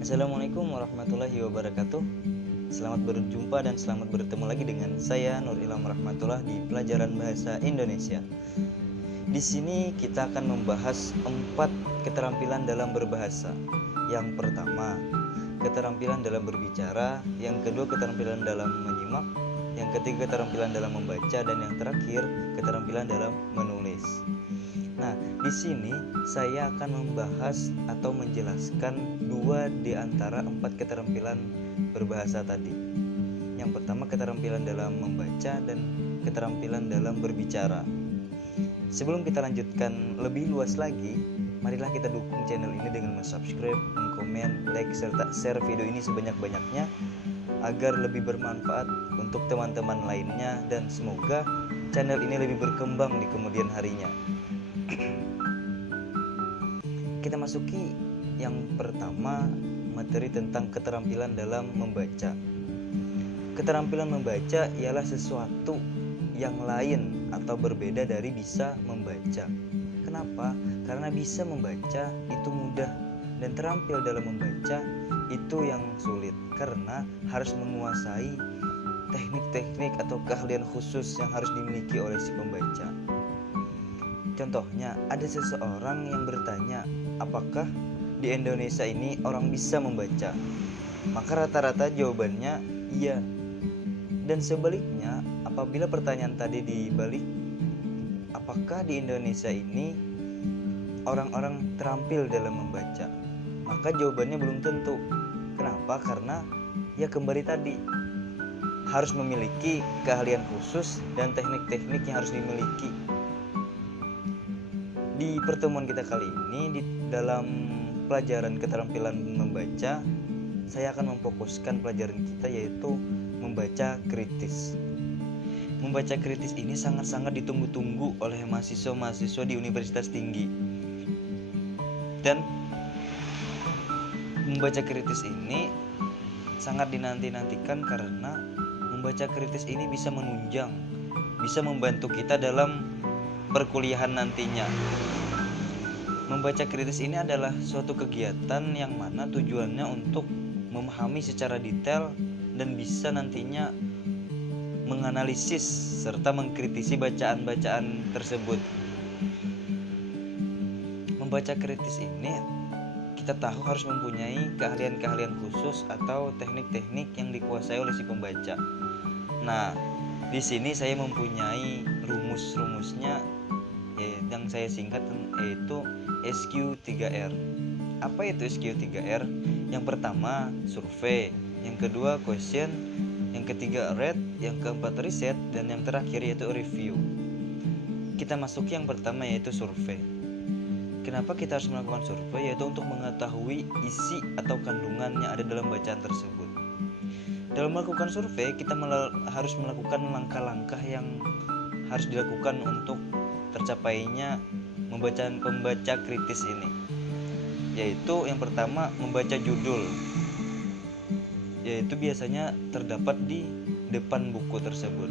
Assalamualaikum warahmatullahi wabarakatuh. Selamat berjumpa dan selamat bertemu lagi dengan saya Nur Ilham Rahmatullah di pelajaran bahasa Indonesia. Di sini kita akan membahas 4 keterampilan dalam berbahasa. Yang pertama, keterampilan dalam berbicara, yang kedua keterampilan dalam menyimak, yang ketiga keterampilan dalam membaca, dan yang terakhir keterampilan dalam menulis. Nah, di sini saya akan membahas atau menjelaskan 2 di antara 4 keterampilan berbahasa tadi. Yang pertama keterampilan dalam membaca dan keterampilan dalam berbicara. Sebelum kita lanjutkan lebih luas lagi, marilah kita dukung channel ini dengan subscribe, komen, like, serta share video ini sebanyak-banyaknya agar lebih bermanfaat untuk teman-teman lainnya dan semoga channel ini lebih berkembang di kemudian harinya. Kita masuki yang pertama, materi tentang keterampilan dalam membaca. Keterampilan membaca ialah sesuatu yang lain atau berbeda dari bisa membaca. Kenapa? Karena bisa membaca itu mudah dan terampil dalam membaca itu yang sulit, karena harus menguasai teknik-teknik atau keahlian khusus yang harus dimiliki oleh si pembaca. Contohnya, ada seseorang yang bertanya, apakah di Indonesia ini orang bisa membaca? Maka rata-rata jawabannya iya. Dan sebaliknya, apabila pertanyaan tadi dibalik, apakah di Indonesia ini orang-orang terampil dalam membaca? Maka jawabannya belum tentu. Kenapa? Karena ya kembali tadi, harus memiliki keahlian khusus dan teknik-teknik yang harus dimiliki. Di pertemuan kita kali ini, di dalam pelajaran keterampilan membaca, saya akan memfokuskan pelajaran kita yaitu membaca kritis. Membaca kritis ini sangat-sangat ditunggu-tunggu oleh mahasiswa-mahasiswa di universitas tinggi. Dan membaca kritis ini sangat dinanti-nantikan karena membaca kritis ini bisa menunjang, bisa membantu kita dalam perkuliahan nantinya. Membaca kritis ini adalah suatu kegiatan yang mana tujuannya untuk memahami secara detail dan bisa nantinya menganalisis serta mengkritisi bacaan-bacaan tersebut. Membaca kritis ini kita tahu harus mempunyai keahlian-keahlian khusus atau teknik-teknik yang dikuasai oleh si pembaca. Nah, di sini saya mempunyai rumus-rumusnya yang saya singkat yaitu SQ3R. Apa itu SQ3R? Yang pertama survei, yang kedua question, yang ketiga rate, yang keempat riset, dan yang terakhir yaitu review. Kita masuk yang pertama yaitu survei. Kenapa kita harus melakukan survei? Yaitu untuk mengetahui isi atau kandungan yang ada dalam bacaan tersebut. Dalam melakukan survei, kita harus melakukan langkah-langkah yang harus dilakukan untuk tercapainya pembaca kritis ini. Yaitu yang pertama membaca judul, yaitu biasanya terdapat di depan buku tersebut.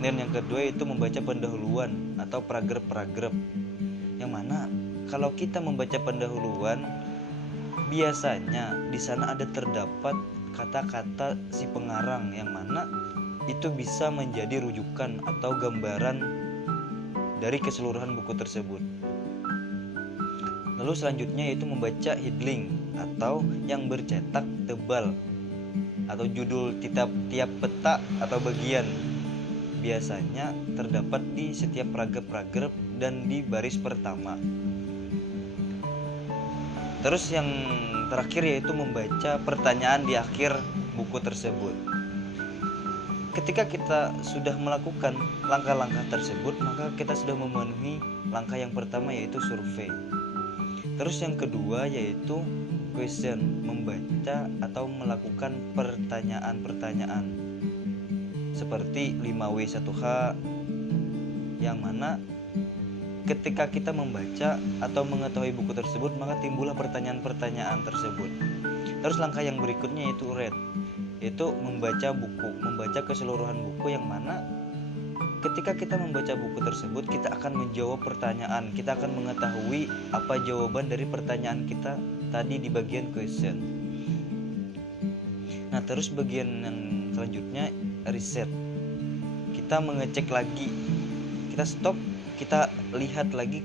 Dan yang kedua itu membaca pendahuluan atau paragraf-paragraf, yang mana kalau kita membaca pendahuluan biasanya di sana ada terdapat kata-kata si pengarang yang mana itu bisa menjadi rujukan atau gambaran dari keseluruhan buku tersebut. Lalu selanjutnya yaitu membaca headline atau yang bercetak tebal atau judul tiap peta atau bagian. Biasanya terdapat di setiap paragraf-paragraf dan di baris pertama. Terus yang terakhir yaitu membaca pertanyaan di akhir buku tersebut. Ketika kita sudah melakukan langkah-langkah tersebut, maka kita sudah memenuhi langkah yang pertama yaitu survei. Terus yang kedua yaitu question, membaca atau melakukan pertanyaan-pertanyaan seperti 5W1H, yang mana ketika kita membaca atau mengetahui buku tersebut, maka timbullah pertanyaan-pertanyaan tersebut. Terus langkah yang berikutnya yaitu read, yaitu membaca buku, membaca keseluruhan buku, yang mana ketika kita membaca buku tersebut kita akan menjawab pertanyaan, kita akan mengetahui apa jawaban dari pertanyaan kita tadi di bagian question. Nah, terus bagian yang selanjutnya riset. Kita mengecek lagi, kita stop, kita lihat lagi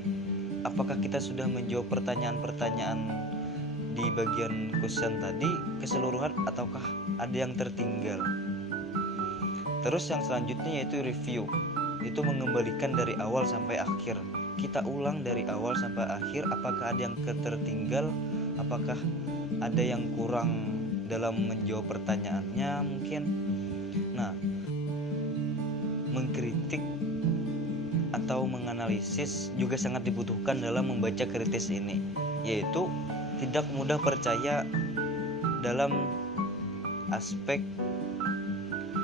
apakah kita sudah menjawab pertanyaan-pertanyaan di bagian question tadi keseluruhan ataukah ada yang tertinggal. Terus yang selanjutnya yaitu review. Itu mengembalikan dari awal sampai akhir. Kita ulang dari awal sampai akhir, apakah ada yang tertinggal, apakah ada yang kurang dalam menjawab pertanyaannya mungkin. Nah, mengkritik atau menganalisis juga sangat dibutuhkan dalam membaca kritis ini, yaitu tidak mudah percaya dalam aspek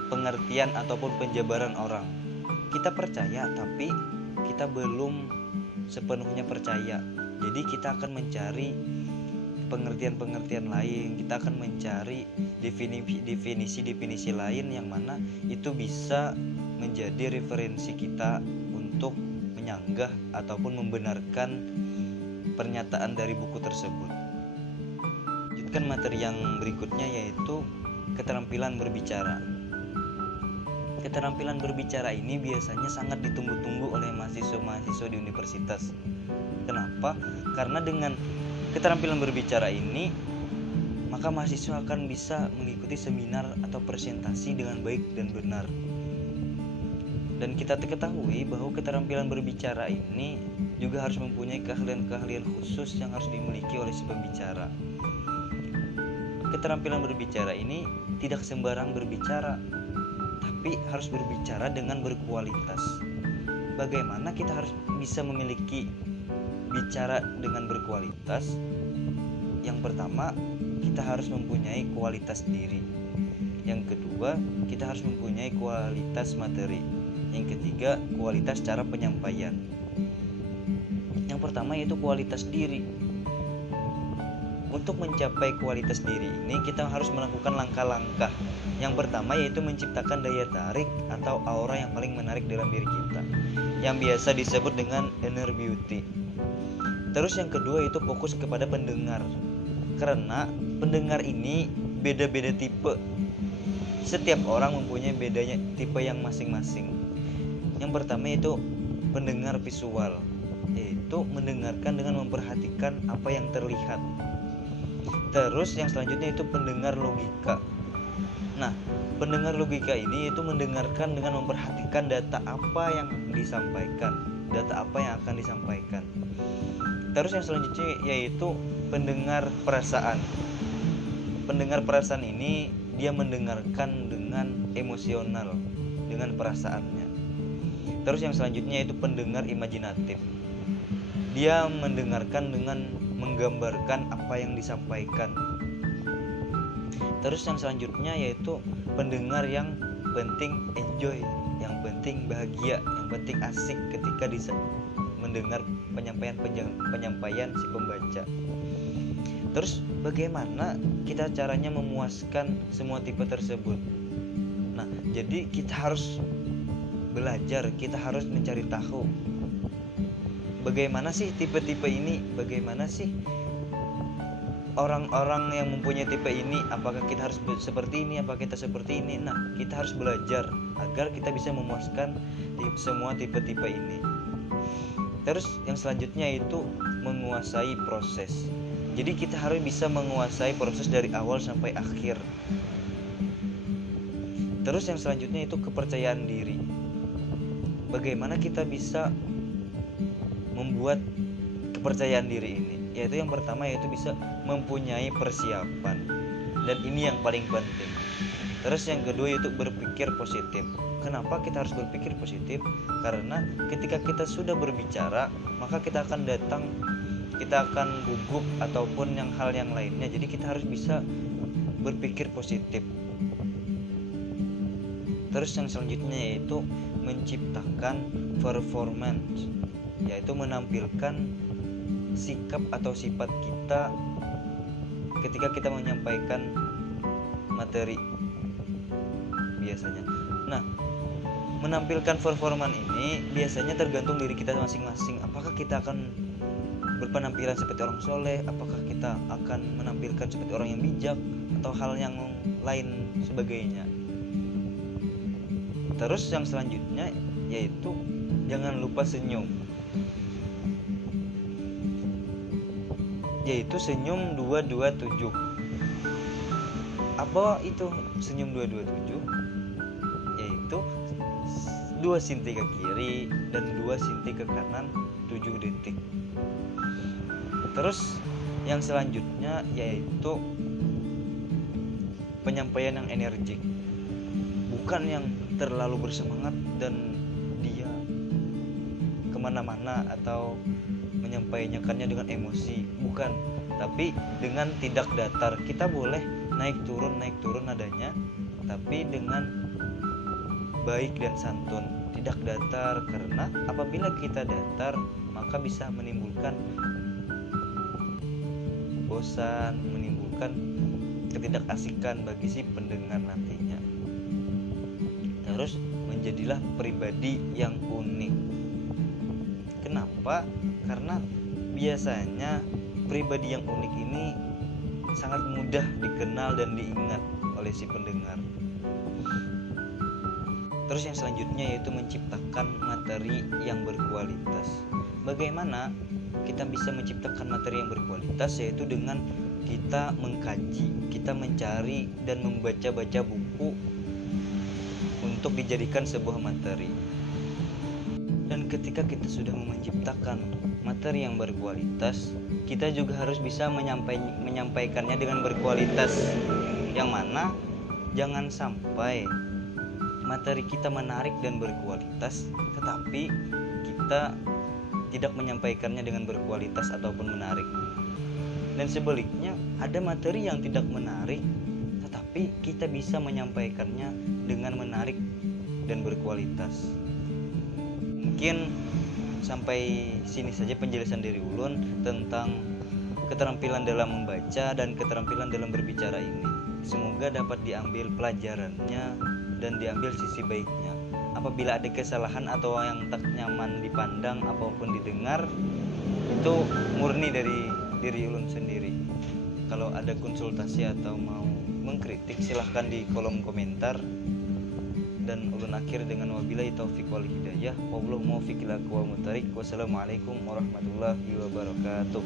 pengertian ataupun penjabaran orang. Kita percaya tapi kita belum sepenuhnya percaya. Jadi kita akan mencari pengertian-pengertian lain, kita akan mencari definisi-definisi lain yang mana itu bisa menjadi referensi kita untuk menyanggah ataupun membenarkan pernyataan dari buku tersebut. Lanjutkan materi yang berikutnya yaitu keterampilan berbicara. Keterampilan berbicara ini biasanya sangat ditunggu-tunggu oleh mahasiswa-mahasiswa di universitas. Kenapa? Karena dengan keterampilan berbicara ini, maka mahasiswa akan bisa mengikuti seminar atau presentasi dengan baik dan benar. Dan kita ketahui bahwa keterampilan berbicara ini juga harus mempunyai keahlian-keahlian khusus yang harus dimiliki oleh si pembicara. Keterampilan berbicara ini tidak sembarang berbicara, tapi harus berbicara dengan berkualitas. Bagaimana kita harus bisa memiliki bicara dengan berkualitas? Yang pertama, kita harus mempunyai kualitas diri. Yang kedua, kita harus mempunyai kualitas materi. Yang ketiga, kualitas cara penyampaian. Yang pertama yaitu kualitas diri. Untuk mencapai kualitas diri ini, kita harus melakukan langkah-langkah. Yang pertama yaitu menciptakan daya tarik atau aura yang paling menarik dalam diri kita, yang biasa disebut dengan inner beauty. Terus yang kedua itu fokus kepada pendengar. Karena pendengar ini beda-beda tipe. Setiap orang mempunyai bedanya tipe yang masing-masing. Yang pertama itu pendengar visual, yaitu mendengarkan dengan memperhatikan apa yang terlihat. Terus yang selanjutnya itu pendengar logika. Nah, pendengar logika ini itu mendengarkan dengan memperhatikan data apa yang disampaikan, data apa yang akan disampaikan. Terus yang selanjutnya yaitu pendengar perasaan. Pendengar perasaan ini dia mendengarkan dengan emosional, dengan perasaannya. Terus yang selanjutnya yaitu pendengar imajinatif. Dia mendengarkan dengan menggambarkan apa yang disampaikan. Terus yang selanjutnya yaitu pendengar yang penting enjoy, yang penting bahagia, yang penting asik ketika mendengar penyampaian si pembaca. Terus bagaimana kita caranya memuaskan semua tipe tersebut? Nah, jadi kita harus belajar, kita harus mencari tahu bagaimana sih tipe-tipe ini, bagaimana sih orang-orang yang mempunyai tipe ini, apakah kita harus seperti ini, apakah kita seperti ini. Nah, kita harus belajar agar kita bisa memuaskan semua tipe-tipe ini. Terus yang selanjutnya itu menguasai proses. Jadi kita harus bisa menguasai proses dari awal sampai akhir. Terus yang selanjutnya itu kepercayaan diri. Bagaimana kita bisa membuat kepercayaan diri ini? Yaitu yang pertama yaitu bisa mempunyai persiapan. Dan ini yang paling penting. Terus yang kedua yaitu berpikir positif. Kenapa kita harus berpikir positif? Karena ketika kita sudah berbicara, maka kita akan kita akan gugup ataupun hal yang lainnya. Jadi kita harus bisa berpikir positif. Terus yang selanjutnya yaitu menciptakan performance, yaitu menampilkan sikap atau sifat kita ketika kita menyampaikan materi biasanya. Nah, menampilkan performan ini biasanya tergantung diri kita masing-masing. Apakah kita akan berpenampilan seperti orang soleh, apakah kita akan menampilkan seperti orang yang bijak, atau hal yang lain sebagainya. Terus yang selanjutnya yaitu jangan lupa senyum, yaitu senyum 227. Apa itu senyum 227? Yaitu 2 sinti ke kiri dan 2 sinti ke kanan 7 detik. Terus yang selanjutnya yaitu penyampaian yang energik, bukan yang terlalu bersemangat dan dia kemana-mana atau menyampaikannya dengan emosi, bukan, tapi dengan tidak datar. Kita boleh naik turun nadanya, tapi dengan baik dan santun, tidak datar, karena apabila kita datar maka bisa menimbulkan bosan, menimbulkan ketidakasikan bagi si pendengar nantinya. Terus menjadilah pribadi yang unik. Kenapa? Karena biasanya pribadi yang unik ini sangat mudah dikenal dan diingat oleh si pendengar. Terus yang selanjutnya yaitu menciptakan materi yang berkualitas. Bagaimana kita bisa menciptakan materi yang berkualitas? Yaitu dengan kita mengkaji, kita mencari dan membaca-baca buku untuk dijadikan sebuah materi. Dan ketika kita sudah menciptakan materi yang berkualitas, kita juga harus bisa menyampaikannya dengan berkualitas, yang mana jangan sampai materi kita menarik dan berkualitas tetapi kita tidak menyampaikannya dengan berkualitas ataupun menarik. Dan sebaliknya, ada materi yang tidak menarik tetapi kita bisa menyampaikannya dengan menarik dan berkualitas. Mungkin sampai sini saja penjelasan dari Ulun tentang keterampilan dalam membaca dan keterampilan dalam berbicara ini. Semoga dapat diambil pelajarannya dan diambil sisi baiknya. Apabila ada kesalahan atau yang tak nyaman dipandang ataupun didengar, itu murni dari diri Ulun sendiri. Kalau ada konsultasi atau mau mengkritik, silahkan di kolom komentar. Dan ulun akhir dengan wabillahi taufiq wal hidayah. Wallahu muwaffiq ila aqwamit thoriq. Wassalamualaikum warahmatullahi wabarakatuh.